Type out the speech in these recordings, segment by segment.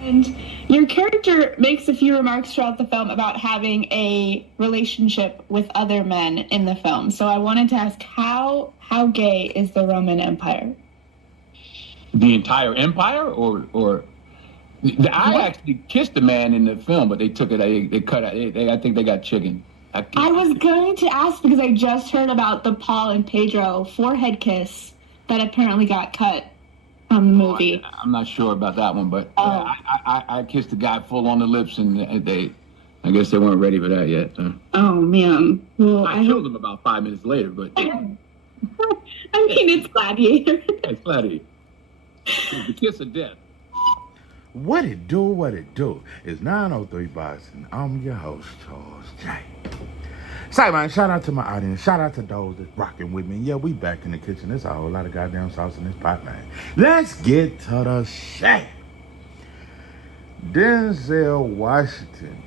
And your character makes a few remarks throughout the film about having a relationship with other men in the film. So I wanted to ask, how gay is the Roman Empire? The entire empire, or I actually kissed a man in the film, but they took it. They cut it. I think they got chicken. I was going to ask because I just heard about the Paul and Pedro forehead kiss that apparently got cut from the movie. I'm not sure about that one, but I kissed the guy full on the lips, and I guess they weren't ready for that yet. Oh man! Well, I killed him about 5 minutes later, but I mean, it's Gladiator. It's Gladiator. The kiss of death. What it do? It's 903 Box, and I'm your host, Charles J. Say, man, shout out to my audience. Shout out to those that's rocking with me. Yeah, we back in the kitchen. There's a whole lot of goddamn sauce in this pot, man. Let's get to the shit. Denzel Washington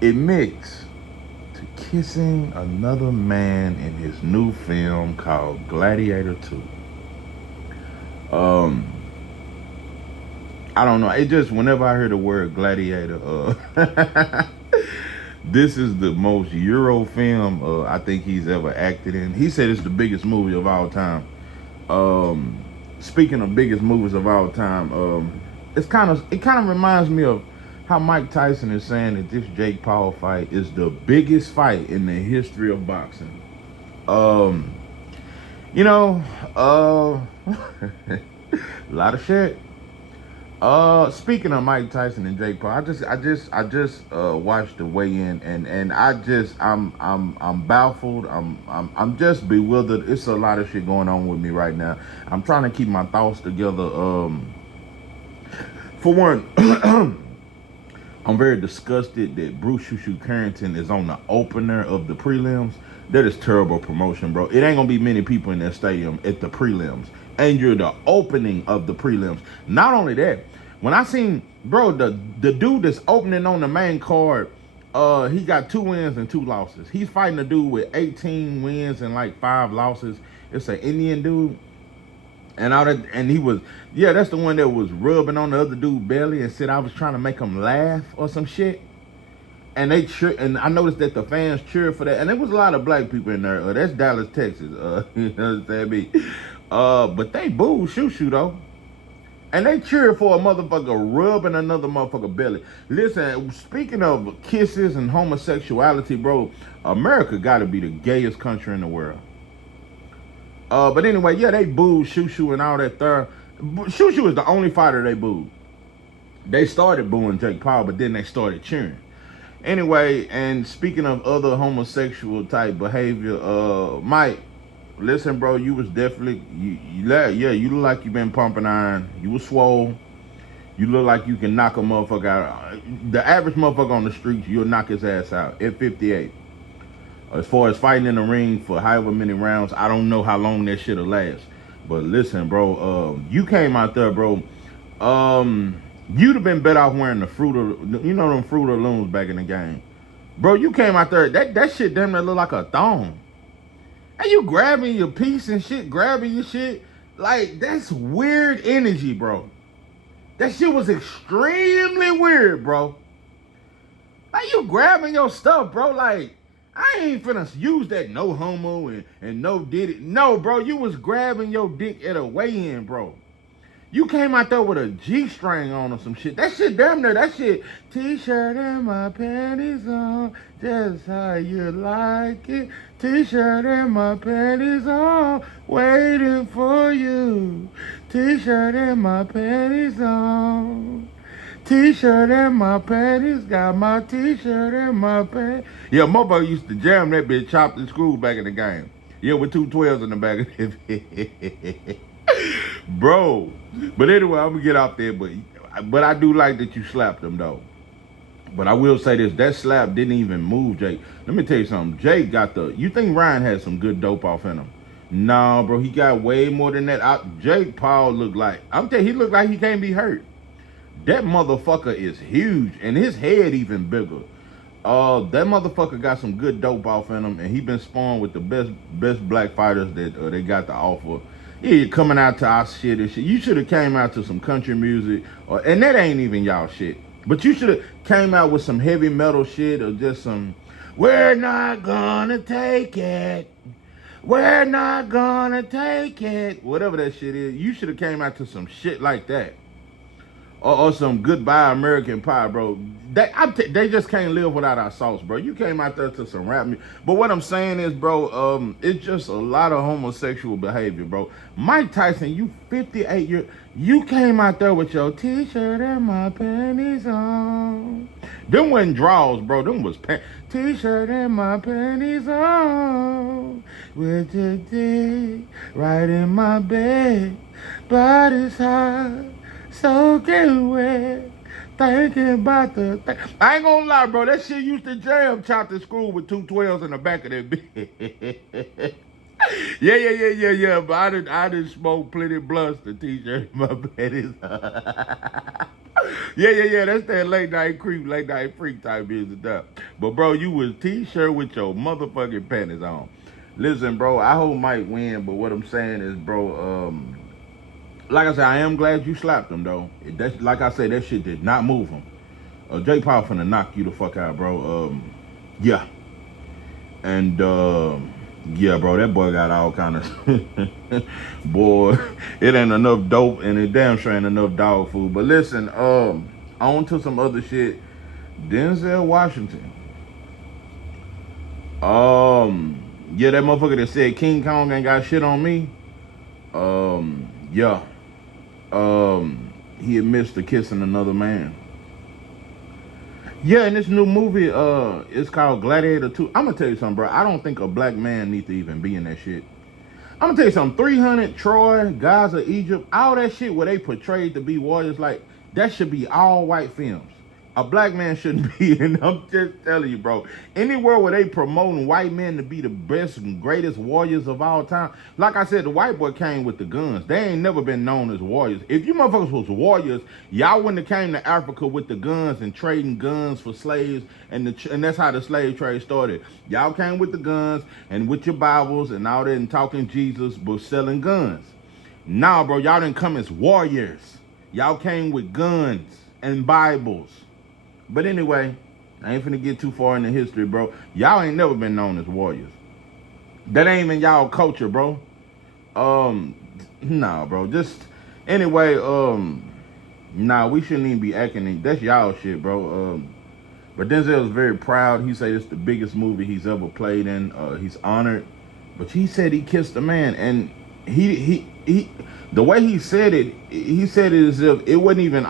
admits to kissing another man in his new film called Gladiator 2. I don't know. It just, whenever I hear the word gladiator, this is the most Euro film I think he's ever acted in. He said it's the biggest movie of all time. Speaking of biggest movies of all time, it kind of reminds me of how Mike Tyson is saying that this Jake Paul fight is the biggest fight in the history of boxing. A lot of shit. Speaking of Mike Tyson and Jake Paul, I just watched the weigh-in, and I'm baffled. I'm just bewildered. It's a lot of shit going on with me right now. I'm trying to keep my thoughts together. For one, I'm very disgusted that Bruce Shushu Carrington is on the opener of the prelims. That is terrible promotion, bro. It ain't gonna be many people in that stadium at the prelims, and you're the opening of the prelims. Not only that, when I seen, bro, the dude that's opening on the main card, he got 2 wins and 2 losses. He's fighting a dude with 18 wins and like 5 losses. It's an Indian dude, and he was, that's the one that was rubbing on the other dude's belly and said I was trying to make him laugh or some shit. And they and I noticed that the fans cheered for that, and there was a lot of black people in there. That's Dallas, Texas. You understand me? But they booed Shushu though, and they cheered for a motherfucker rubbing another motherfucker belly. Listen, speaking of kisses and homosexuality, bro, America got to be the gayest country in the world. But anyway, they booed Shushu and all that there. Shushu is the only fighter they booed. They started booing Jake Paul, but then they started cheering. Anyway, and speaking of other homosexual type behavior, Mike, listen, bro, you was definitely, you look like you been pumping iron. You was swole. You look like you can knock a motherfucker out. The average motherfucker on the streets, you'll knock his ass out at 58. As far as fighting in the ring for however many rounds, I don't know how long that shit'll last. But listen, bro, you came out there, bro. You'd have been better off wearing the them Fruit of Looms back in the game. Bro, you came out there, that shit damn near look like a thong. And you grabbing your piece and shit, grabbing your shit. Like, that's weird energy, bro. That shit was extremely weird, bro. Like, you grabbing your stuff, bro. Like, I ain't finna use that no homo and no did it. No, bro, you was grabbing your dick at a weigh-in, bro. You came out there with a G-string on or some shit. That shit damn near, that shit, T-shirt and my panties on, just how you like it. T-shirt and my panties on, waiting for you. T-shirt and my panties on. T-shirt and my panties, got my T-shirt and my panties. Yeah, motherfucker used to jam that bitch, chopped and screwed back in the game. Yeah, with 2 12s in the back of it. Bro, but anyway, I'm gonna get out there, but I do like that you slapped him though. But I will say this, that slap didn't even move Jake. Let me tell you something, Jake got you think Ryan had some good dope off in him? No, bro, he got way more than that. Jake Paul looked like, I'm telling you, he looked like he can't be hurt. That motherfucker is huge, and his head even bigger. That motherfucker got some good dope off in him, and he been spawned with the best black fighters that they got to offer. Yeah, coming out to our shit and shit. You should have came out to some country music, and that ain't even y'all shit. But you should have came out with some heavy metal shit or just some. We're not gonna take it. We're not gonna take it. Whatever that shit is, you should have came out to some shit like that. Or some Goodbye American Pie, bro. They just can't live without our sauce, bro. You came out there to some rap music. But what I'm saying is, bro, it's just a lot of homosexual behavior, bro. Mike Tyson, you 58 years, you came out there with your t-shirt and my panties on. Them wasn't draws, bro. Them was t-shirt and my panties on. With your dick right in my bed. Body's hot. Soaking wet, thinking about the thing. I ain't gonna lie, bro. That shit used to jam chopped and screw with 212s in the back of that bitch. yeah. But I didn't smoke plenty blunts. The t-shirt in my bed is. yeah. That's that late night creep, late night freak type music stuff. But bro, you was t-shirt with your motherfucking panties on. Listen, bro. I hope Mike win, but what I'm saying is, bro, like I said, I am glad you slapped him, though. Like I said, that shit did not move him. Jake Paul finna knock you the fuck out, bro. Yeah. And, yeah, bro, that boy got all kind of... Boy, it ain't enough dope, and it damn sure ain't enough dog food. But listen, on to some other shit. Denzel Washington. Yeah, that motherfucker that said King Kong ain't got shit on me. Yeah. He admits to kissing another man. Yeah, in this new movie, it's called Gladiator 2. I'm gonna tell you something, bro. I don't think a black man needs to even be in that shit. I'm gonna tell you something. 300, Troy, Gaza, Egypt, all that shit where they portrayed to be warriors, like, that should be all white films. A black man shouldn't be in. I'm just telling you, bro. Anywhere where they promoting white men to be the best and greatest warriors of all time. Like I said, the white boy came with the guns. They ain't never been known as warriors. If you motherfuckers was warriors, y'all wouldn't have came to Africa with the guns and trading guns for slaves. And that's how the slave trade started. Y'all came with the guns and with your Bibles and all that and talking Jesus, but selling guns. Nah, bro, y'all didn't come as warriors. Y'all came with guns and Bibles. But anyway, I ain't finna get too far into history, bro. Y'all ain't never been known as warriors. That ain't even y'all culture, bro. Nah, bro. Just anyway, nah, we shouldn't even be acting. That's y'all shit, bro. But Denzel is very proud. He said it's the biggest movie he's ever played in. He's honored. But he said he kissed a man, and he the way he said it as if it wasn't even.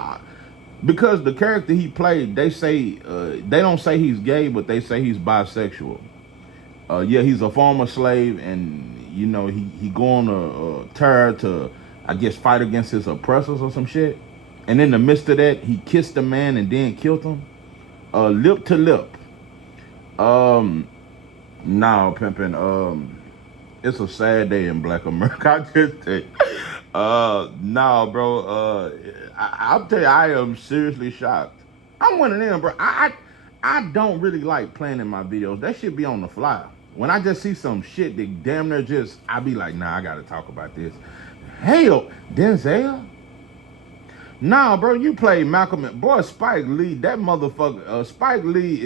Because the character he played, they say, they don't say he's gay, but they say he's bisexual. Yeah, he's a former slave, and, you know, he go on a tear to, I guess, fight against his oppressors or some shit. And in the midst of that, he kissed a man and then killed him. Lip to lip. Nah, pimpin', it's a sad day in Black America. I just think. Nah, bro. I'll tell you, I am seriously shocked. I'm one of them, bro. I don't really like planning my videos. That shit be on the fly. When I just see some shit that damn near just, I be like, nah, I gotta talk about this. Hell, Denzel? Nah, bro, you play Malcolm. Boy, Spike Lee, that motherfucker. Spike Lee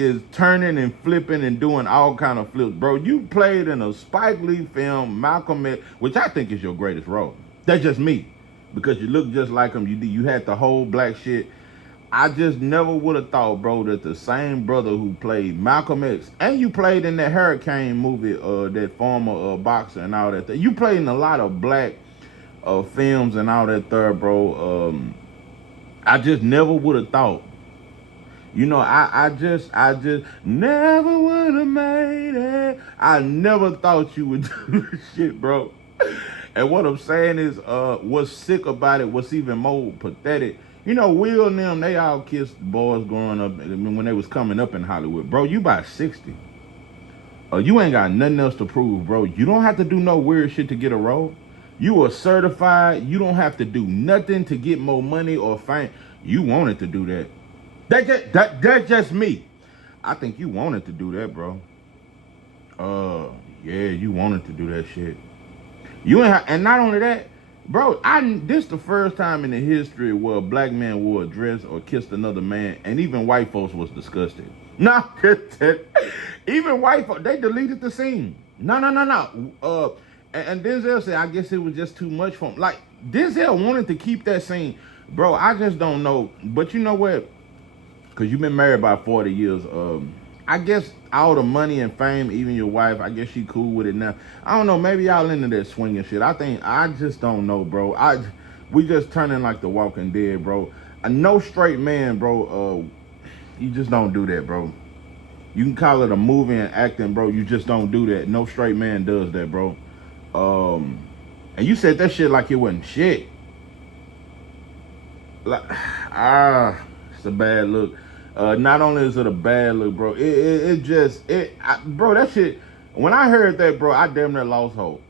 is turning and flipping and doing all kind of flips, bro. You played in a Spike Lee film, Malcolm X, which I think is your greatest role. That's just me, because you look just like him. You had the whole black shit. I just never would have thought, bro, that the same brother who played Malcolm X, and you played in that Hurricane movie, that former boxer and all that. You played in a lot of black films and all that there, bro. I just never would have thought. You know, I just never would have made it. I never thought you would do this shit, bro. And what I'm saying is, what's sick about it, what's even more pathetic, you know, Will and them, they all kissed boys growing up when they was coming up in Hollywood. Bro, you about 60. You ain't got nothing else to prove, bro. You don't have to do no weird shit to get a role. You are certified. You don't have to do nothing to get more money or fame. You wanted to do that. That's just me. I think you wanted to do that, bro. Yeah, you wanted to do that shit. You ain't and not only that, bro. This the first time in the history where a black man wore a dress or kissed another man, and even white folks was disgusted. No, even white folks, they deleted the scene. No. And Denzel said, I guess it was just too much for him. Like Denzel wanted to keep that scene, bro. I just don't know. But you know what? Because you've been married about 40 years. I guess all the money and fame, even your wife, I guess she cool with it now. I don't know. Maybe y'all into that swinging shit. I just don't know, bro. We just turning like the Walking Dead, bro. No straight man, bro. You just don't do that, bro. You can call it a movie and acting, bro. You just don't do that. No straight man does that, bro. And you said that shit like it wasn't shit. Like, it's a bad look. Not only is it a bad look, bro, bro, that shit, when I heard that, bro, I damn near lost hope.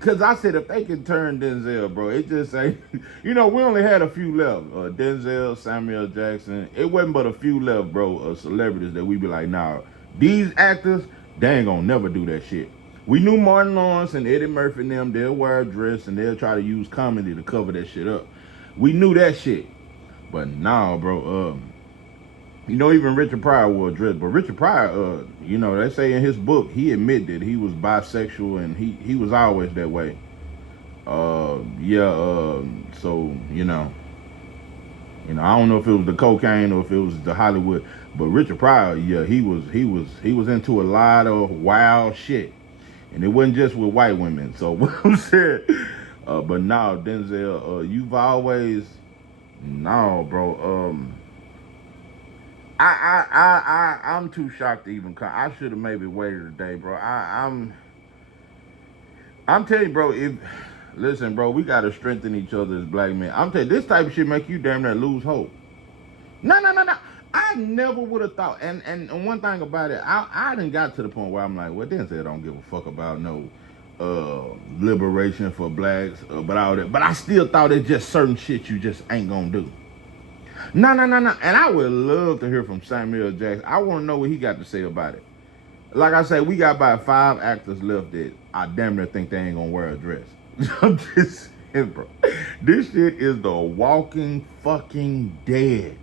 Cause I said if they can turn Denzel, bro, it just ain't, we only had a few left. Denzel, Samuel Jackson, it wasn't but a few left, bro, celebrities that we be like, nah, these actors, they ain't gonna never do that shit. We knew Martin Lawrence and Eddie Murphy and them, they'll wear a dress and they'll try to use comedy to cover that shit up. We knew that shit. But nah, bro, even Richard Pryor wore a dress. But Richard Pryor, they say in his book, he admitted that he was bisexual and he was always that way. So, I don't know if it was the cocaine or if it was the Hollywood, but Richard Pryor, yeah, he was into a lot of wild shit. And it wasn't just with white women. So what I'm saying, but now Denzel, you've always, no, bro, I'm too shocked to even come. I should have maybe waited a day, bro. I'm telling you, bro, listen, bro, we gotta strengthen each other as black men. I'm telling you, this type of shit make you damn near lose hope. No. I never would have thought, and one thing about it, I done got to the point where I'm like, well, Denzel don't give a fuck about no liberation for blacks, but all that. But I still thought it's just certain shit you just ain't gonna do. No. And I would love to hear from Samuel Jackson. I want to know what he got to say about it. Like I said, we got about 5 actors left that I damn near think they ain't gonna wear a dress. I'm just saying, bro. This shit is the Walking fucking Dead.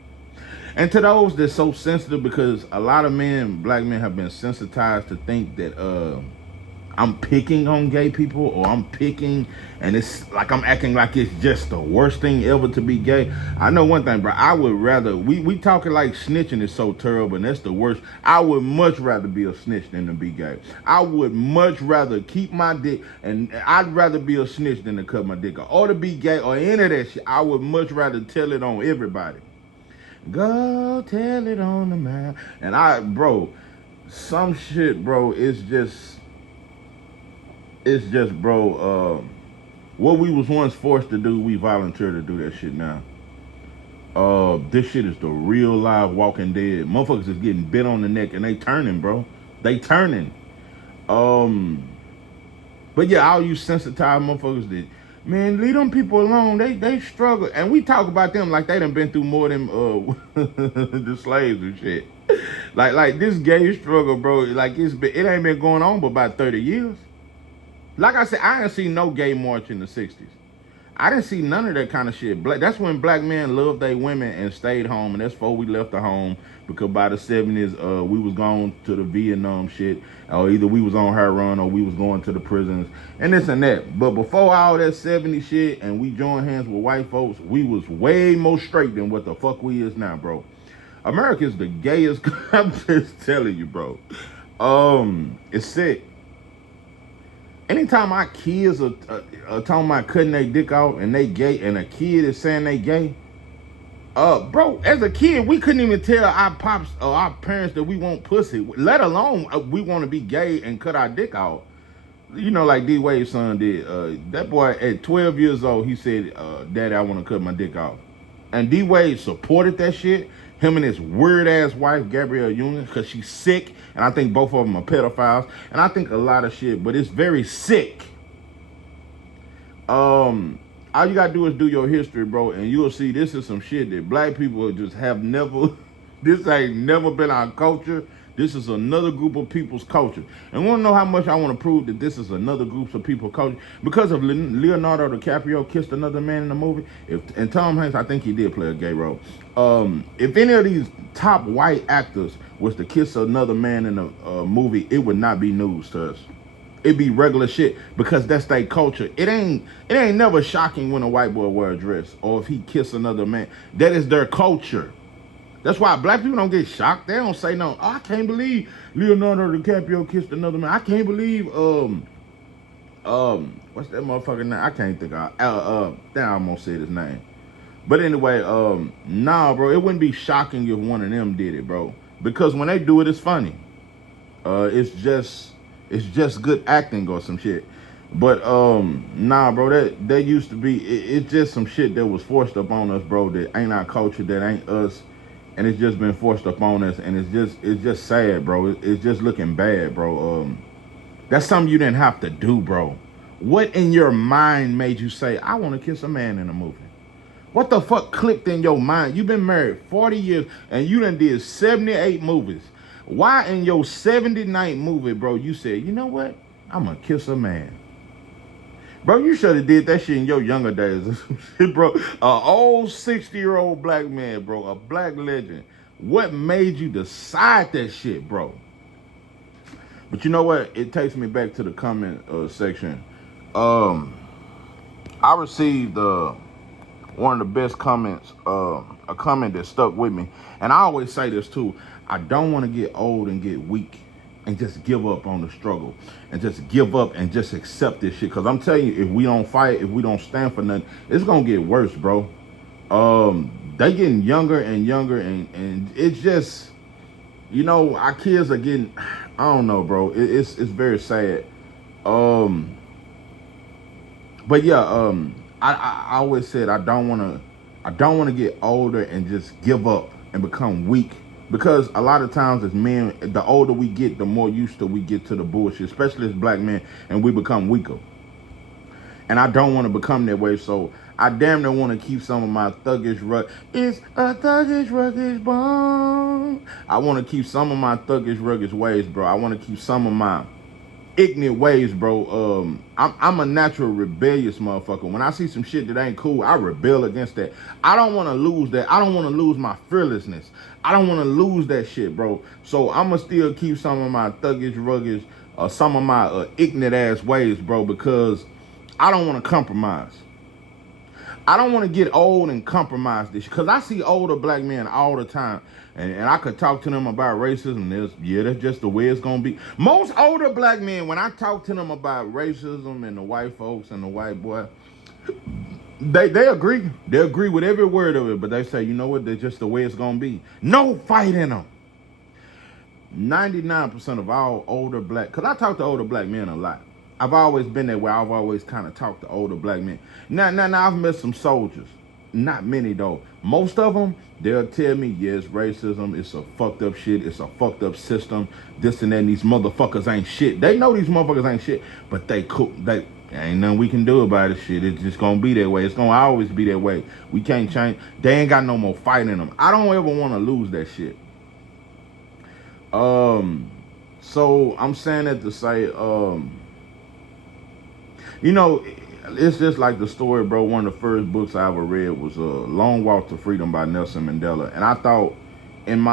And to those that's so sensitive, because a lot of black men have been sensitized to think that I'm picking on gay people, or I'm picking, and it's like I'm acting like it's just the worst thing ever to be gay. I know one thing, bro. I would rather, we talking like snitching is so terrible, and that's the worst. I would much rather be a snitch than to be gay. I would much rather keep my dick, and I'd rather be a snitch than to cut my dick off, or to be gay, or any of that shit. I would much rather tell it on everybody. Go tell it on the man. And bro, some shit, bro, it's just, bro, what we was once forced to do, we volunteer to do that shit now. This shit is the real live Walking Dead. Motherfuckers is getting bit on the neck and they turning, bro. They turning. But yeah, all you sensitized motherfuckers that, man, leave them people alone. They struggle. And we talk about them like they done been through more than the slaves and shit. Like this gay struggle, bro, like it ain't been going on but about 30 years. Like I said, I didn't see no gay march in the 60s. I didn't see none of that kind of shit. That's when black men loved their women and stayed home, and that's before we left the home, because by the 70s, we was going to the Vietnam shit, or either we was on her run or we was going to the prisons, and this and that. But before all that 70s shit, and we joined hands with white folks, we was way more straight than what the fuck we is now, bro. America's the gayest. I'm just telling you, bro. It's sick. Anytime our kids are talking about cutting their dick off and they gay, and a kid is saying they gay, bro, as a kid, we couldn't even tell our pops or our parents that we want pussy, let alone we want to be gay and cut our dick off. You know, like D-Wade's son did. That boy at 12 years old, he said, Daddy, I want to cut my dick off. And D-Wade supported that shit. Him and his weird-ass wife, Gabrielle Union, because she's sick, and I think both of them are pedophiles, and I think a lot of shit, but it's very sick. All you gotta do is do your history, bro, and you'll see this is some shit that black people just have never, this ain't never been our culture. This is another group of people's culture. And want to know how much I want to prove that this is another group of people's culture? Because of Leonardo DiCaprio kissed another man in the movie, and Tom Hanks, I think he did play a gay role. If any of these top white actors was to kiss another man in a movie, it would not be news to us. It'd be regular shit because that's their culture. It ain't never shocking when a white boy wear a dress or if he kiss another man. That is their culture. That's why black people don't get shocked. They don't say no. Oh, I can't believe Leonardo DiCaprio kissed another man. I can't believe what's that motherfucker name? I can't think of. Damn, I almost said his name. But anyway, nah, bro, it wouldn't be shocking if one of them did it, bro. Because when they do it, it's funny. It's just good acting or some shit. But nah, bro, that used to be. It's just some shit that was forced upon us, bro. That ain't our culture. That ain't us. And it's just been forced upon us, and it's just sad, bro. It's just looking bad, bro. That's something you didn't have to do, bro. What in your mind made you say, I want to kiss a man in a movie? What the fuck clicked in your mind? You've been married 40 years, and you done did 78 movies. Why in your 79th movie, bro, you said, you know what? I'm going to kiss a man. Bro, you should have did that shit in your younger days. Bro, an old 60-year-old black man, bro, a black legend. What made you decide that shit, bro? But you know what? It takes me back to the comment section. I received one of the best comments, a comment that stuck with me. And I always say this too. I don't want to get old and get weak and just give up on the struggle and just give up and just accept this shit. Because I'm telling you, if we don't fight, if we don't stand for nothing, it's going to get worse, bro. They getting younger and younger, and it's just, you know, our kids are getting, I don't know, bro. It's very sad. But yeah, I always said I don't want to get older and just give up and become weak. Because a lot of times as men, the older we get, the more used to we get to the bullshit, especially as black men, and we become weaker. And I don't want to become that way, so I damn near want to keep some of my thuggish It's a thuggish, ruggish bone. I want to keep some of my thuggish, ruggish ways, bro. I want to keep some of my ignorant ways, bro. I'm a natural rebellious motherfucker. When I see some shit that ain't cool, I rebel against that. I don't want to lose that. I don't want to lose my fearlessness. I don't want to lose that shit, bro. So I'ma still keep some of my thuggish, ruggish, some of my ignorant ass ways, bro, because I don't want to compromise. I don't want to get old and compromise this, because I see older black men all the time, and I could talk to them about racism. That's just the way it's going to be. Most older black men, when I talk to them about racism and the white folks and the white boy, they agree. They agree with every word of it, but they say, you know what, that's just the way it's going to be. No fight in them. 99% of all older black, because I talk to older black men a lot. I've always been that way. I've always kind of talked to older black men. Now, I've met some soldiers. Not many, though. Most of them, they'll tell me, yes, racism, it's a fucked up shit. It's a fucked up system. This and that, and these motherfuckers ain't shit. They know these motherfuckers ain't shit, but they cool. Ain't nothing we can do about it, shit. It's just going to be that way. It's going to always be that way. We can't change. They ain't got no more fight in them. I don't ever want to lose that shit. So I'm saying that to say, you know, it's just like the story, bro. One of the first books I ever read was Long Walk to Freedom by Nelson Mandela. And I thought in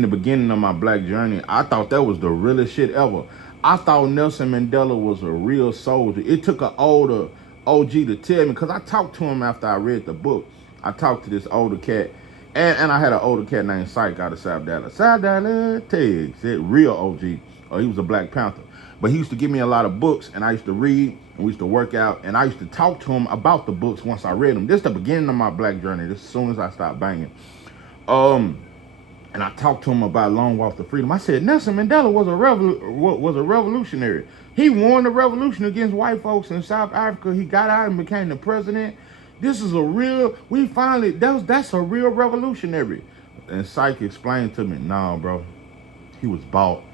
the beginning of my black journey, I thought that was the realest shit ever. I thought Nelson Mandela was a real soldier. It took an older OG to tell me, because I talked to him after I read the book. I talked to this older cat, and I had an older cat named Syke out of South Dallas. South Dallas, Ted, said real OG. He was a Black Panther. But he used to give me a lot of books, and I used to read, and we used to work out, and I used to talk to him about the books once I read them. This is the beginning of my black journey. This as soon as I stopped banging. And I talked to him about Long Walk to Freedom. I said, Nelson Mandela was a revolutionary. He won the revolution against white folks in South Africa. He got out and became the president. This is a real, that's a real revolutionary. And Syke explained to me, nah, bro, he was bought.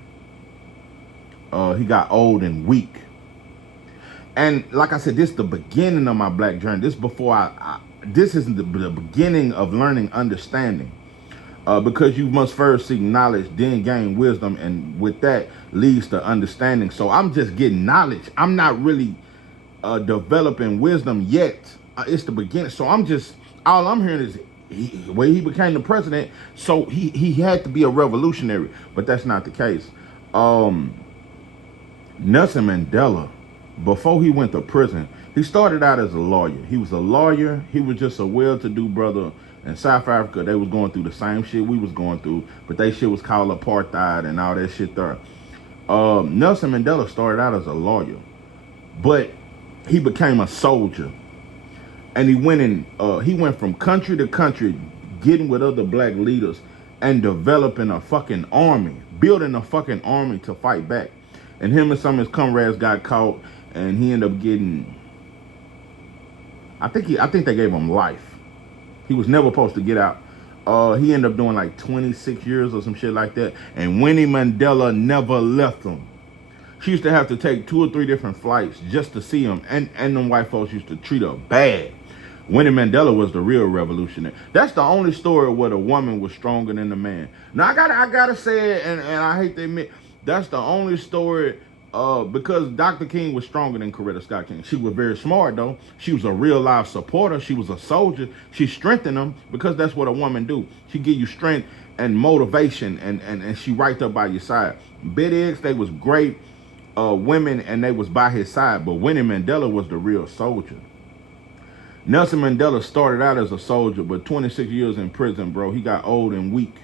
He got old and weak. And like I said, this is the beginning of my black journey. This is before this is the beginning of learning understanding. because you must first seek knowledge, then gain wisdom, and with that leads to understanding. So I'm just getting knowledge. I'm not really developing wisdom yet. It's the beginning. So all I'm hearing is he became the president, so he had to be a revolutionary, but that's not the case. Nelson Mandela, before he went to prison, he started out as a lawyer. He was a lawyer. He was just a well-to-do brother in South Africa. They was going through the same shit we was going through, but they shit was called apartheid and all that shit there. Nelson Mandela started out as a lawyer, but he became a soldier. And he went from country to country, getting with other black leaders and developing a fucking army, building a fucking army to fight back. And him and some of his comrades got caught, and he ended up getting, I think they gave him life. He was never supposed to get out. He ended up doing like 26 years or some shit like that. And Winnie Mandela never left him. She used to have to take 2 or 3 different flights just to see him, and them white folks used to treat her bad. Winnie Mandela was the real revolutionary. That's the only story where the woman was stronger than the man. Now I gotta say it, and I hate to admit, that's the only story because Dr. King was stronger than Coretta Scott King. She was very smart though. She was a real life supporter. She was a soldier. She strengthened them because that's what a woman do. She give you strength and motivation, and she right there by your side. Betty X, they was great women, and they was by his side, but Winnie Mandela was the real soldier. Nelson Mandela started out as a soldier, but 26 years in prison, bro. He got old and weak.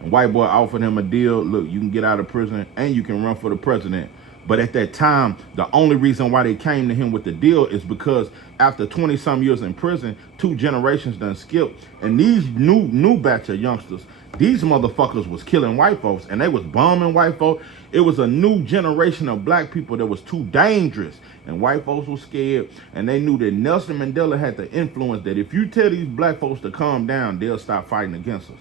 And white boy offered him a deal. Look, you can get out of prison and you can run for the president. But at that time, the only reason why they came to him with the deal is because after 20-some years in prison, 2 generations done skipped. And these new batch of youngsters, these motherfuckers was killing white folks, and they was bombing white folks. It was a new generation of black people that was too dangerous. And white folks were scared, and they knew that Nelson Mandela had the influence that if you tell these black folks to calm down, they'll stop fighting against us.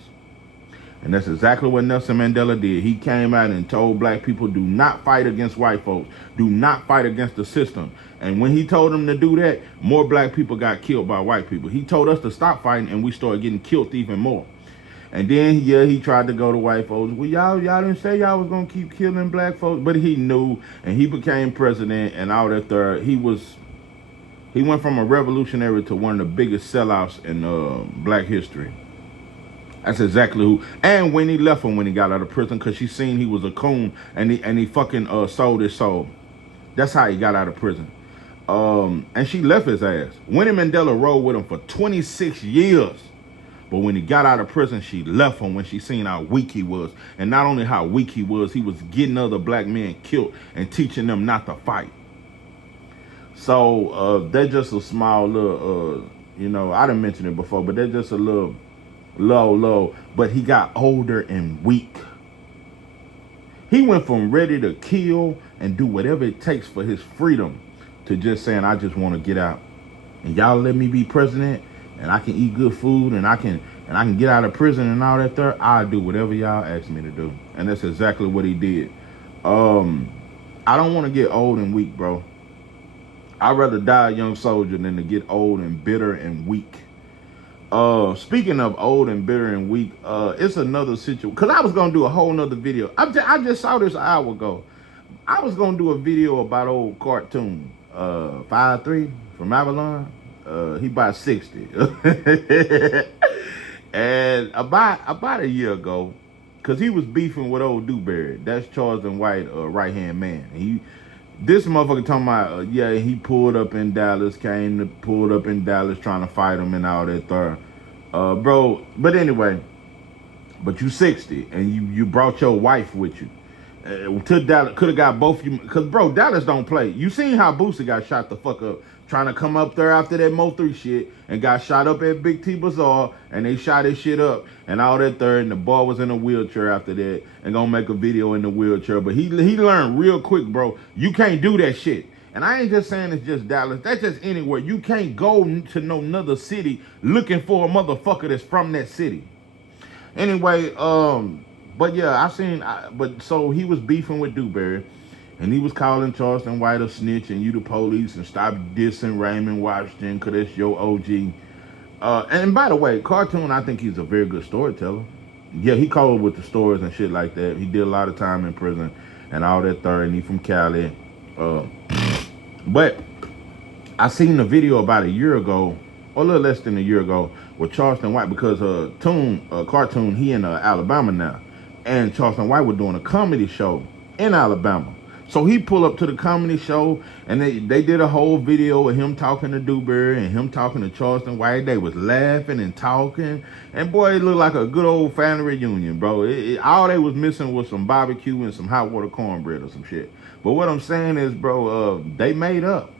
And that's exactly what Nelson Mandela did. He came out and told black people, do not fight against white folks. Do not fight against the system. And when he told them to do that, more black people got killed by white people. He told us to stop fighting, and we started getting killed even more. And then, yeah, he tried to go to white folks. Well, y'all didn't say y'all was going to keep killing black folks. But he knew, and he became president, and all that third. He went from a revolutionary to one of the biggest sellouts in black history. That's exactly who. And when he left him when he got out of prison, because she seen he was a coon, and he fucking sold his soul. That's how he got out of prison. And she left his ass. Winnie Mandela rode with him for 26 years. But when he got out of prison, she left him when she seen how weak he was. And not only how weak he was getting other black men killed and teaching them not to fight. So they're just a small little, I didn't mention it before, but they're just a little low. But he got older and weak. He went from ready to kill and do whatever it takes for his freedom to just saying, I just want to get out. And y'all let me be president, and I can eat good food, and I can get out of prison and all that there. I'll do whatever y'all ask me to do. And that's exactly what he did. I don't want to get old and weak, bro. I'd rather die a young soldier than to get old and bitter and weak. Speaking of old and bitter and weak, it's another situation. Because I was going to do a whole nother video. I just saw this an hour ago. I was going to do a video about old cartoon. 5'3" from Avalon. He about 60. And about a year ago, because he was beefing with old Dewberry. That's Charles and White right-hand man. This motherfucker talking about, he pulled up in Dallas trying to fight him and all that there. Bro, but anyway, but you 60 and you brought your wife with you. To Dallas, could have got both of you, because bro, Dallas don't play. You seen how Boosie got shot the fuck up trying to come up there after that Mo3 shit and got shot up at Big T Bazaar, and they shot his shit up and all that third, and the boy was in a wheelchair after that and gonna make a video in the wheelchair. But he learned real quick, bro, you can't do that shit. And I ain't just saying it's just Dallas, that's just anywhere. You can't go to no another city looking for a motherfucker that's from that city. Anyway, but yeah, so he was beefing with Dewberry, and he was calling Charleston White a snitch and you the police and stop dissing Raymond Washington because that's your OG. And by the way, cartoon, I think he's a very good storyteller. Yeah, he called with the stores and shit like that. He did a lot of time in prison and all that third, and he from Cali. Uh, but I seen the video about a year ago, or a little less than a year ago, with Charleston White, because Cartoon, he in Alabama now. And Charleston White was doing a comedy show in Alabama. So he pulled up to the comedy show, and they did a whole video of him talking to Dewberry and him talking to Charleston White. They was laughing and talking, and boy, it looked like a good old family reunion, bro. All they was missing was some barbecue and some hot water cornbread or some shit. But what I'm saying is, bro, they made up.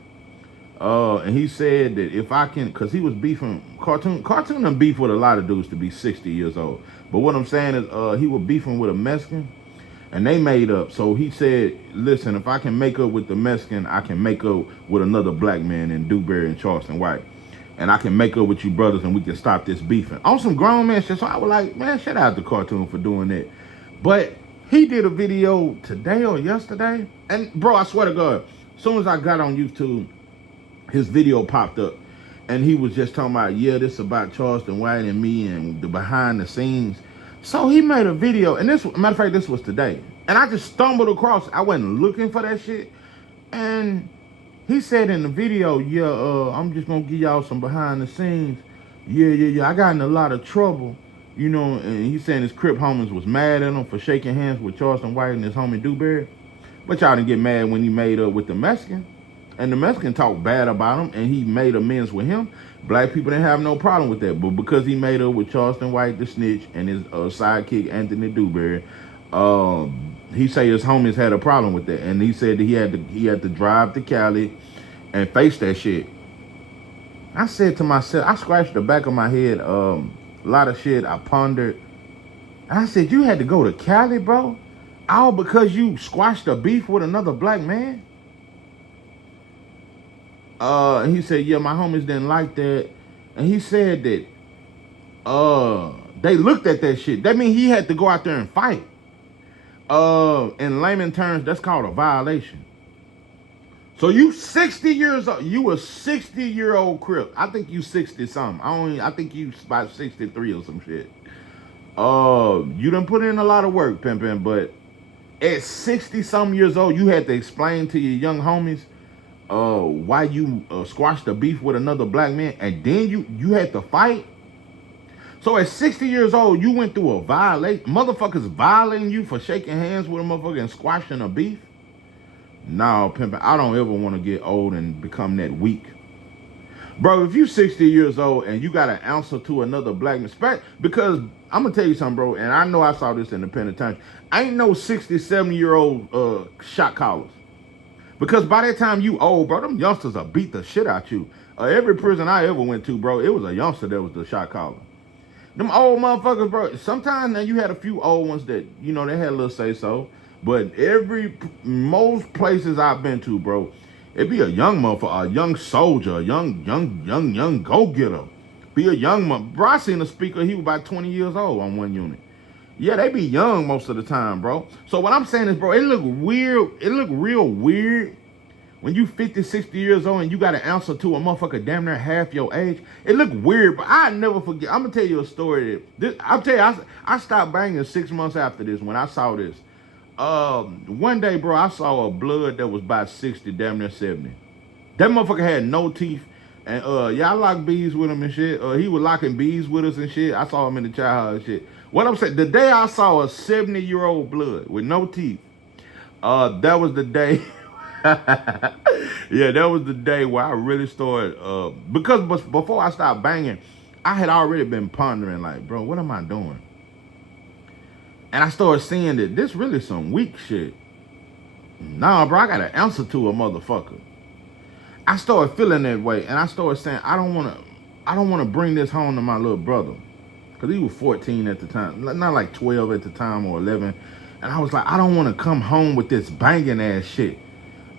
And he said that if I can, because he was beefing, Cartoon done beef with a lot of dudes to be 60 years old. But what I'm saying is, he was beefing with a Mexican, and they made up. So he said, listen, if I can make up with the Mexican, I can make up with another black man in Dewberry and Charleston White. And I can make up with you brothers, and we can stop this beefing. On some grown man shit. So I was like, man, shout out to Cartoon for doing that. But he did a video today or yesterday. And bro, I swear to God, as soon as I got on YouTube, his video popped up. And he was just talking about, yeah, this is about Charleston White and me and the behind the scenes. So he made a video, and this, matter of fact, this was today. And I just stumbled across, I wasn't looking for that shit. And he said in the video, yeah, I'm just gonna give y'all some behind the scenes. Yeah, I got in a lot of trouble, you know, and he's saying his Crip homies was mad at him for shaking hands with Charleston White and his homie Dewberry. But y'all didn't get mad when he made up with the Mexican. And the Mexican talked bad about him, and he made amends with him. Black people didn't have no problem with that. But because he made up with Charleston White, the snitch, and his sidekick, Anthony Dewberry, he say his homies had a problem with that. And he said that he had to drive to Cali and face that shit. I said to myself, I scratched the back of my head, a lot of shit I pondered. I said, you had to go to Cali, bro? All because you squashed a beef with another black man? And he said, yeah, my homies didn't like that. And he said that they looked at that shit. That means he had to go out there and fight. In layman terms, that's called a violation. So you 60 years old. You a 60-year-old Crip. I think you 60 something. I think you about 63 or some shit. You done put in a lot of work, pimpin', but at 60 some years old, you had to explain to your young homies why you squashed the beef with another black man, and then you had to fight. So at 60 years old, you went through a violation. Motherfuckers violating you for shaking hands with a motherfucker and squashing a beef. No, pimpin', I don't ever want to get old and become that weak. Bro, if you 60 years old and you got to answer to another black man, because I'm going to tell you something, bro, and I know I saw this in the penitentiary. Ain't no 60, 70-year-old shot callers. Because by that time you old, bro, them youngsters will beat the shit out you. Every prison I ever went to, bro, it was a youngster that was the shot caller. Them old motherfuckers, bro, sometimes now you had a few old ones that, you know, they had a little say-so. But most places I've been to, bro, it be a young motherfucker, a young soldier, a young go-getter. Be a young motherfucker. Bro, I seen a speaker, he was about 20 years old on one unit. Yeah, they be young most of the time, bro. So what I'm saying is, bro, it look weird. It look real weird when you 50, 60 years old and you got to answer to a motherfucker damn near half your age. It look weird, but I never forget. I'm going to tell you a story. I'll tell you, I stopped banging 6 months after this when I saw this. One day, bro, I saw a blood that was about 60, damn near 70. That motherfucker had no teeth. And y'all locked bees with him and shit. He was locking bees with us and shit. I saw him in the childhood and shit. What I'm saying, the day I saw a 70-year-old blood with no teeth, that was the day. Yeah, that was the day where I really started. Because before I started banging, I had already been pondering, like, bro, what am I doing? And I started seeing that this really some weak shit. Nah, bro, I got to answer to a motherfucker. I started feeling that way, and I started saying, I don't want to bring this home to my little brother. Because he was 14 at the time, not like 12 at the time or 11. And I was like, I don't want to come home with this banging ass shit.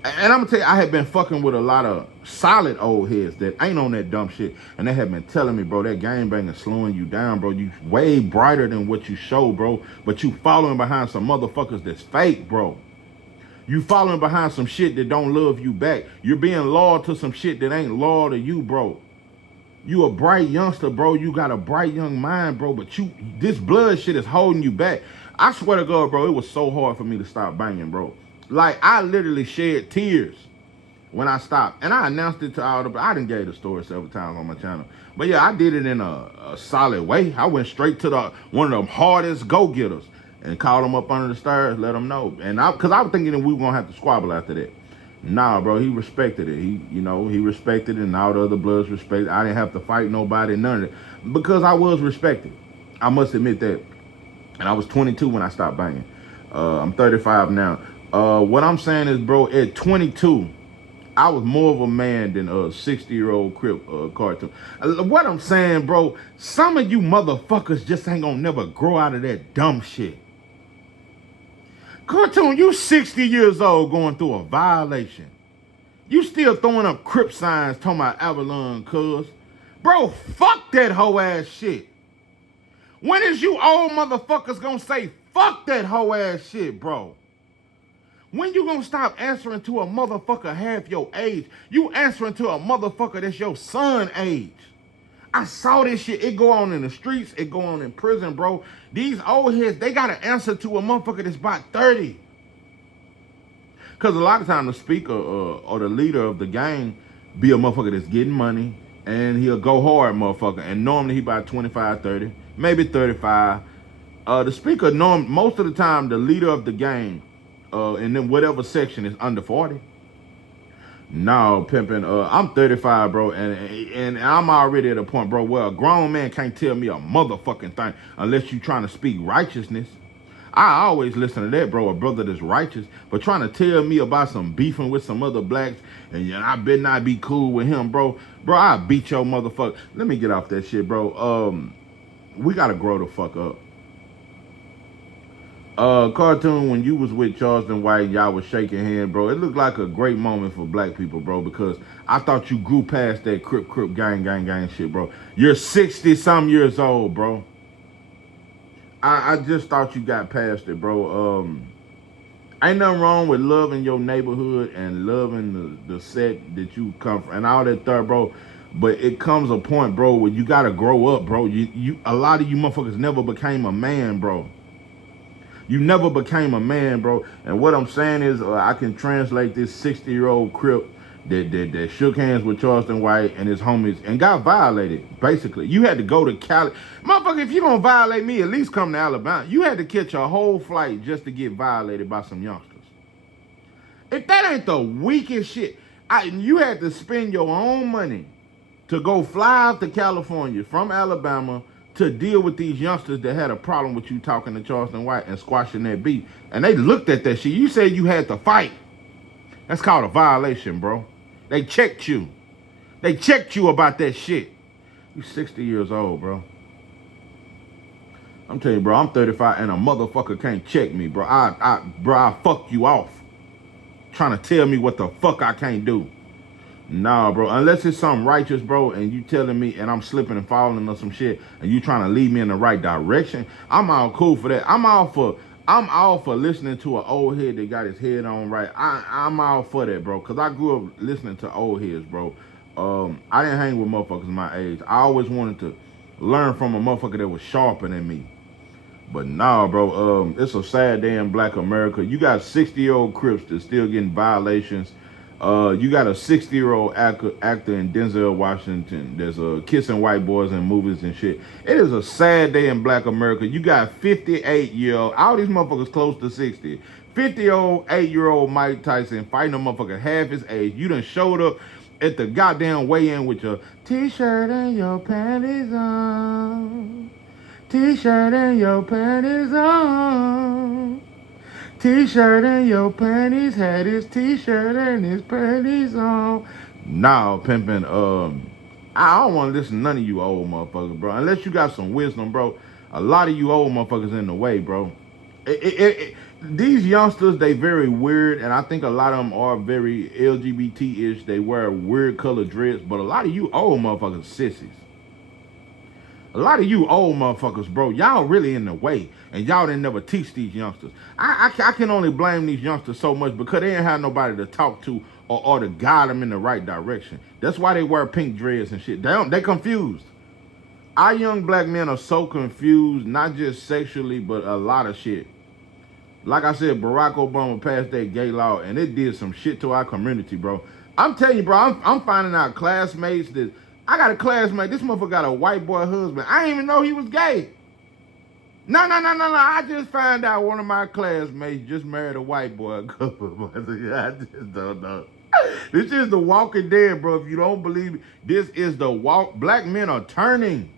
And I'm going to tell you, I had been fucking with a lot of solid old heads that ain't on that dumb shit. And they had been telling me, bro, that gang banging slowing you down, bro. You way brighter than what you show, bro. But you following behind some motherfuckers that's fake, bro. You following behind some shit that don't love you back. You're being loyal to some shit that ain't loyal to you, bro. You a bright youngster, bro. You got a bright young mind, bro. But this blood shit is holding you back. I swear to God, bro, it was so hard for me to stop banging, bro. Like, I literally shed tears when I stopped. And I announced it to all the, I done gave the story several times on my channel. But yeah, I did it in a solid way. I went straight to one of the hardest go-getters and called them up under the stairs, let them know. And cause I was thinking that we were gonna have to squabble after that. Nah, bro, he respected it. He respected it, and all the other bloods respected. I didn't have to fight nobody, none of it. Because I was respected. I must admit that. And I was 22 when I stopped banging. I'm 35 now. What I'm saying is, bro, at 22, I was more of a man than a 60-year-old Crip cartoon. What I'm saying, bro, some of you motherfuckers just ain't gonna never grow out of that dumb shit. Cartoon, you 60 years old going through a violation. You still throwing up Crip signs talking about Avalon, cuz. Bro, fuck that hoe ass shit. When is you old motherfuckers gonna say fuck that hoe ass shit, bro? When you gonna stop answering to a motherfucker half your age? You answering to a motherfucker that's your son age. I saw this shit. It go on in the streets. It go on in prison, bro. These old heads, they got to answer to a motherfucker that's about 30. Because a lot of times the speaker or the leader of the gang be a motherfucker that's getting money, and he'll go hard motherfucker. And normally he about 25, 30, maybe 35. The speaker, most of the time, the leader of the gang, and then whatever section is under 40. No, pimping. I'm 35, bro, and I'm already at a point, bro, where a grown man can't tell me a motherfucking thing unless you trying to speak righteousness. I always listen to that, bro, a brother that's righteous, but trying to tell me about some beefing with some other blacks, and I better not be cool with him, bro. Bro, I beat your motherfucker. Let me get off that shit, bro. We gotta grow the fuck up. Cartoon, when you was with Charleston White, y'all was shaking hands, bro. It looked like a great moment for black people, bro, because I thought you grew past that crip, gang shit, bro. You're 60-some years old, bro. I just thought you got past it, bro. Ain't nothing wrong with loving your neighborhood and loving the set that you come from and all that stuff, bro. But it comes a point, bro, where you gotta grow up, bro. A lot of you motherfuckers never became a man, bro. You never became a man, bro. And what I'm saying is, I can translate this 60-year-old Crip that shook hands with Charleston White and his homies and got violated, basically. You had to go to Cali. Motherfucker, if you gonna violate me, at least come to Alabama. You had to catch a whole flight just to get violated by some youngsters. If that ain't the weakest shit, you had to spend your own money to go fly out to California from Alabama to deal with these youngsters that had a problem with you talking to Charleston White and squashing that beat. And they looked at that shit. You said you had to fight. That's called a violation, bro. They checked you. They checked you about that shit. You 60 years old, bro. I'm telling you, bro, I'm 35 and a motherfucker can't check me, bro. I fuck you off. Trying to tell me what the fuck I can't do. Nah, bro, unless it's something righteous, bro, and you telling me and I'm slipping and falling or some shit and you trying to lead me in the right direction, I'm all cool for that. I'm all for listening to an old head that got his head on right. I'm all for that, bro, because I grew up listening to old heads, bro. I didn't hang with motherfuckers my age. I always wanted to learn from a motherfucker that was sharper than me. But nah, bro, it's a sad day in black America. You got 60-year-old Crips that's still getting violations. You got a 60-year-old actor in Denzel Washington. There's kissing white boys in movies and shit. It is a sad day in black America. You got 58-year-old, all these motherfuckers close to 60. 58-year-old Mike Tyson fighting a motherfucker half his age. You done showed up at the goddamn weigh-in with your t-shirt and your panties on. T-shirt and your panties on. T-shirt and your panties, had his t-shirt and his panties on. Nah, pimpin', I don't want to listen to none of you old motherfuckers, bro. Unless you got some wisdom, bro. A lot of you old motherfuckers in the way, bro. These youngsters, they very weird, and I think a lot of them are very LGBT-ish. They wear weird colored dreads, but a lot of you old motherfuckers sissies. A lot of you old motherfuckers, bro, y'all really in the way, and y'all didn't never teach these youngsters. I can only blame these youngsters so much because they didn't have nobody to talk to or to guide them in the right direction. That's why they wear pink dreads and shit. They confused. Our young black men are so confused, not just sexually, but a lot of shit. Like I said, Barack Obama passed that gay law, and it did some shit to our community, bro. I'm telling you, bro, I'm finding out classmates that I got a classmate. This motherfucker got a white boy husband. I didn't even know he was gay. No. I just found out one of my classmates just married a white boy a couple of months ago. I just don't know. This is the Walking Dead, bro. If you don't believe it, this is the walk. Black men are turning.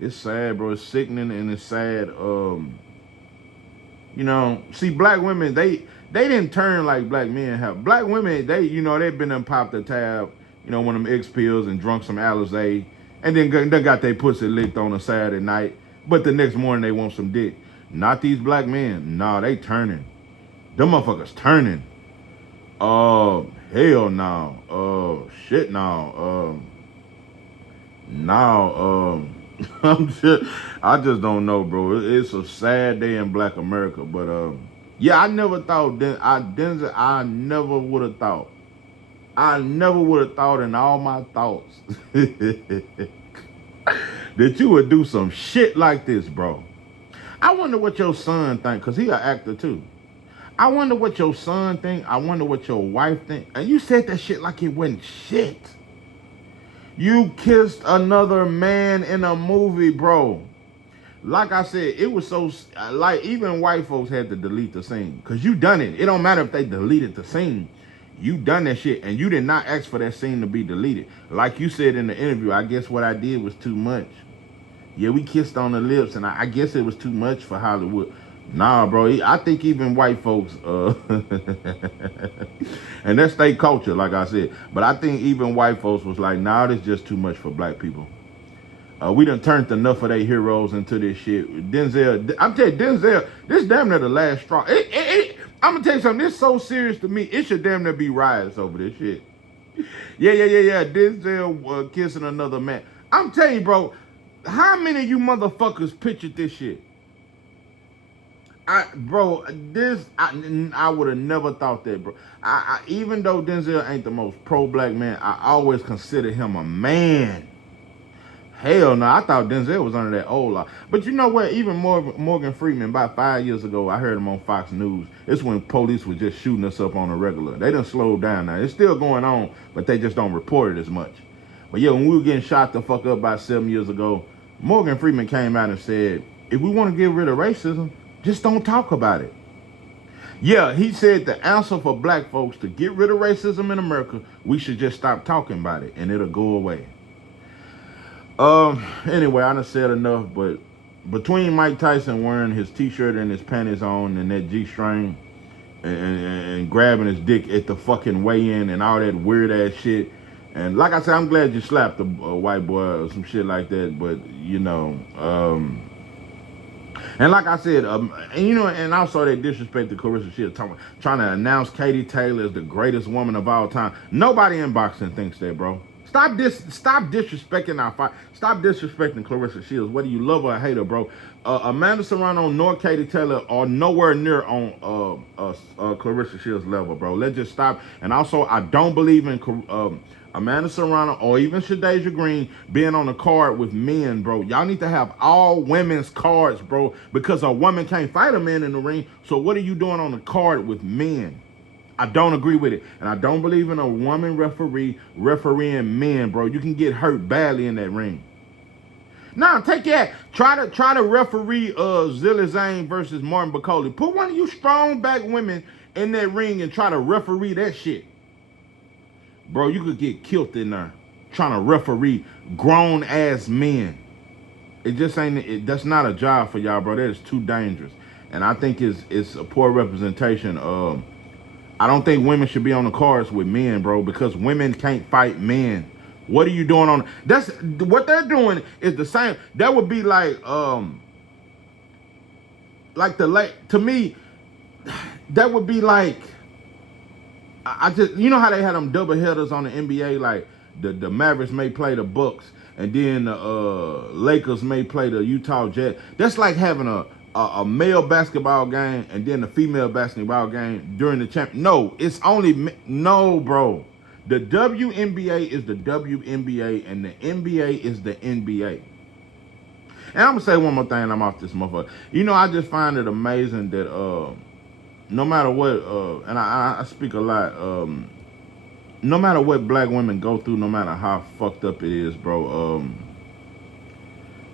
It's sad, bro. It's sickening and it's sad. You know, see, black women, they didn't turn like black men have. Black women, they've been popped a tab, one of them X pills and drunk some Alizé, and then they got their pussy licked on a Saturday night. But the next morning they want some dick. Not these black men. Nah, they turning. Them motherfuckers turning. Hell no. Shit no. I just don't know, bro. It's a sad day in Black America, but yeah, I never thought Denzel. I never would have thought. I never would have thought in all my thoughts that you would do some shit like this, bro. I wonder what your son think, cause he an actor too. I wonder what your son think. I wonder what your wife think. And you said that shit like it wasn't shit. You kissed another man in a movie, bro. Like I said, it was so, like, even white folks had to delete the scene. Because you done it. It don't matter if they deleted the scene. You done that shit, and you did not ask for that scene to be deleted. Like you said in the interview, I guess what I did was too much. Yeah, we kissed on the lips, and I guess it was too much for Hollywood. Nah, bro, I think even white folks, and that's their culture, like I said, but I think even white folks was like, nah, this just too much for black people. We done turned enough of their heroes into this shit. Denzel, I'm telling you, Denzel, this damn near the last straw. I'm gonna tell you something, this so serious to me, it should damn near be riots over this shit. Yeah, Denzel kissing another man. I'm telling you, bro, how many of you motherfuckers pictured this shit? I would have never thought that, bro. Even though Denzel ain't the most pro-black man, I always consider him a man. Hell no, I thought Denzel was under that old law. But you know what? Even Morgan Freeman, about 5 years ago, I heard him on Fox News. It's when police were just shooting us up on a regular. They done slowed down now. It's still going on, but they just don't report it as much. But yeah, when we were getting shot the fuck up about 7 years ago, Morgan Freeman came out and said, if we want to get rid of racism, just don't talk about it. Yeah, he said the answer for black folks to get rid of racism in America, we should just stop talking about it and it'll go away. Anyway, I done said enough, but between Mike Tyson wearing his t-shirt and his panties on and that G-string and grabbing his dick at the fucking weigh-in and all that weird ass shit, and like I said, I'm glad you slapped a white boy or some shit like that, but and like I said, and also they disrespected Clarissa Shields, trying to announce Katie Taylor as the greatest woman of all time. Nobody in boxing thinks that, bro. Stop disrespecting our fight. Stop disrespecting Clarissa Shields, whether you love her or hate her, bro. Amanda Serrano nor Katie Taylor are nowhere near on Clarissa Shields' level, bro. Let's just stop. And also, I don't believe in Amanda Serrano or even Shadeja Green being on the card with men, bro. Y'all need to have all women's cards, bro, because a woman can't fight a man in the ring. So what are you doing on the card with men? I don't agree with it. And I don't believe in a woman refereeing men, bro. You can get hurt badly in that ring. Now, take that. Try to referee Zilla Zane versus Martin Bacoli. Put one of you strong back women in that ring and try to referee that shit. Bro, you could get killed in there trying to referee grown ass men. It just ain't. That's not a job for y'all, bro. That is too dangerous. And I think it's a poor representation. I don't think women should be on the cards with men, bro, because women can't fight men. What are you doing on? That's what they're doing is the same. That would be like to me, that would be like. I just, you know how they had them double headers on the NBA, like the Mavericks may play the Bucks and then the Lakers may play the Utah Jazz. That's like having a a male basketball game and then a female basketball game during the champ. No, it's only no, bro. The WNBA is the WNBA and the NBA is the NBA. And I'm gonna say one more thing and I'm off this motherfucker. You know, I just find it amazing that no matter what, and I speak a lot, no matter what black women go through, no matter how fucked up it is, bro,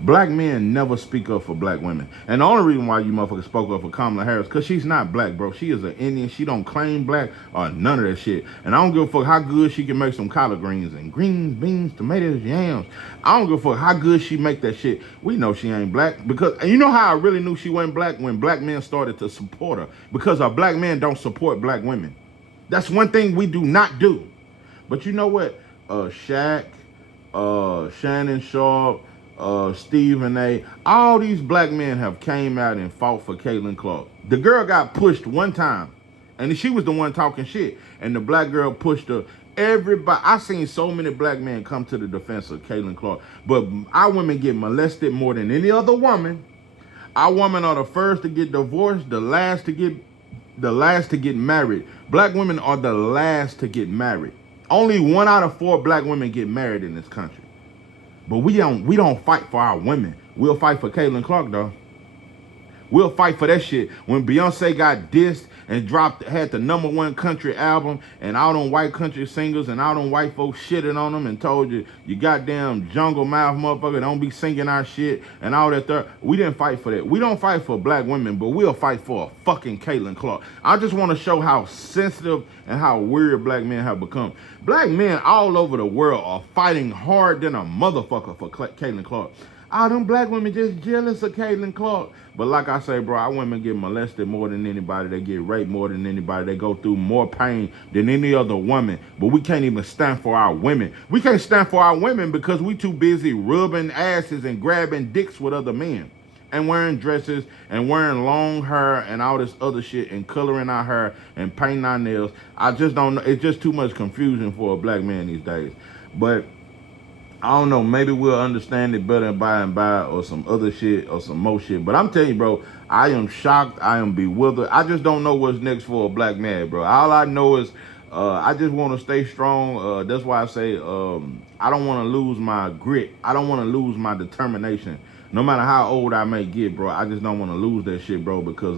black men never speak up for black women. And the only reason why you motherfuckers spoke up for Kamala Harris, because she's not black, bro. She is an Indian. She don't claim black or none of that shit. And I don't give a fuck how good she can make some collard greens and greens, beans, tomatoes, yams. I don't give a fuck how good she make that shit. We know she ain't black. Because, and you know how I really knew she wasn't black? When black men started to support her. Because our black men don't support black women. That's one thing we do not do. But you know what? Shaq, Shannon Sharp, Stephen A. All these black men have came out and fought for Caitlin Clark. The girl got pushed one time, and she was the one talking shit. And the black girl pushed her. Everybody, I seen so many black men come to the defense of Caitlin Clark. But our women get molested more than any other woman. Our women are the first to get divorced, the last to get married. Black women are the last to get married. Only 1 out of 4 black women get married in this country. But we don't fight for our women. We'll fight for Caitlin Clark, though. We'll fight for that shit. When Beyonce got dissed and had the #1 country album, and all them white country singers and all them white folks shitted on them and told you goddamn jungle mouth motherfucker, don't be singing our shit and all that. We didn't fight for that. We don't fight for black women, but we'll fight for a fucking Caitlin Clark. I just want to show how sensitive and how weird black men have become. Black men all over the world are fighting hard than a motherfucker for Caitlin Clark. All them black women just jealous of Caitlin Clark. But like I say, bro, our women get molested more than anybody. They get raped more than anybody. They go through more pain than any other woman. But we can't even stand for our women. We can't stand for our women because we too busy rubbing asses and grabbing dicks with other men. And wearing dresses and wearing long hair and all this other shit and coloring our hair and painting our nails. I just don't know. It's just too much confusion for a black man these days. But I don't know, maybe we'll understand it better by and by or some other shit or some more shit. But I'm telling you, bro, I am shocked. I am bewildered. I just don't know what's next for a black man, bro. All I know is I just want to stay strong. That's why I say I don't want to lose my grit. I don't want to lose my determination. No matter how old I may get, bro, I just don't want to lose that shit, bro, because,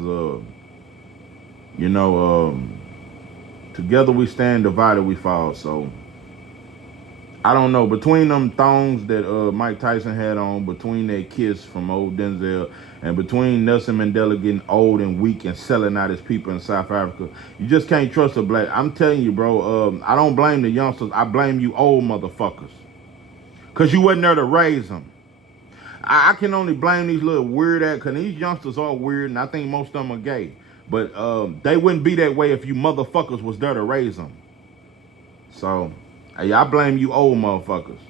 together we stand, divided we fall. So I don't know. Between them thongs that Mike Tyson had on, between that kiss from old Denzel, and between Nelson Mandela getting old and weak and selling out his people in South Africa, you just can't trust a black. I'm telling you, bro, I don't blame the youngsters. I blame you old motherfuckers. Because you wasn't there to raise them. I can only blame these little weird ass, because these youngsters are weird, and I think most of them are gay. But they wouldn't be that way if you motherfuckers was there to raise them. So hey, I blame you old motherfuckers.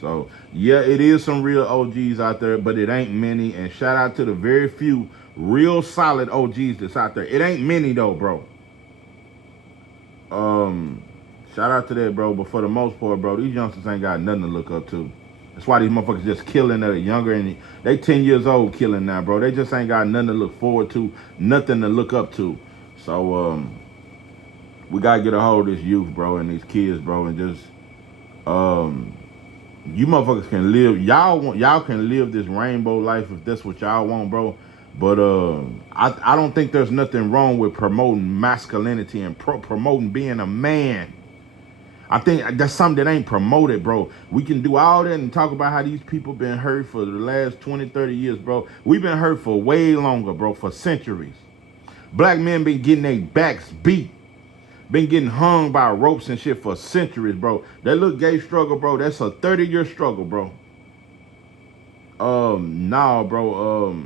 So, yeah, it is some real OGs out there, but it ain't many. And shout out to the very few real solid OGs that's out there. It ain't many, though, bro. Shout out to that, bro. But for the most part, bro, these youngsters ain't got nothing to look up to. That's why these motherfuckers just killing that are younger. And they 10 years old killing now, bro. They just ain't got nothing to look forward to, nothing to look up to. So, we gotta get a hold of this youth, bro, and these kids, bro, and just you motherfuckers can live. Y'all can live this rainbow life if that's what y'all want, bro. But I don't think there's nothing wrong with promoting masculinity and promoting being a man. I think that's something that ain't promoted, bro. We can do all that and talk about how these people been hurt for the last 20, 30 years, bro. We've been hurt for way longer, bro, for centuries. Black men been getting their backs beat. Been getting hung by ropes and shit for centuries, bro. That little gay struggle, bro, that's a 30-year struggle, bro. Nah, bro.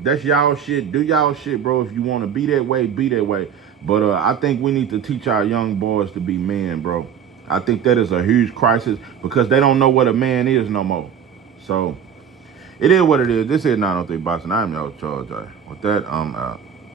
That's y'all shit. Do y'all shit, bro. If you want to be that way, be that way. But I think we need to teach our young boys to be men, bro. I think that is a huge crisis because they don't know what a man is no more. So, it is what it is. This is 903 Boxing. I am your charge. With that, I'm out.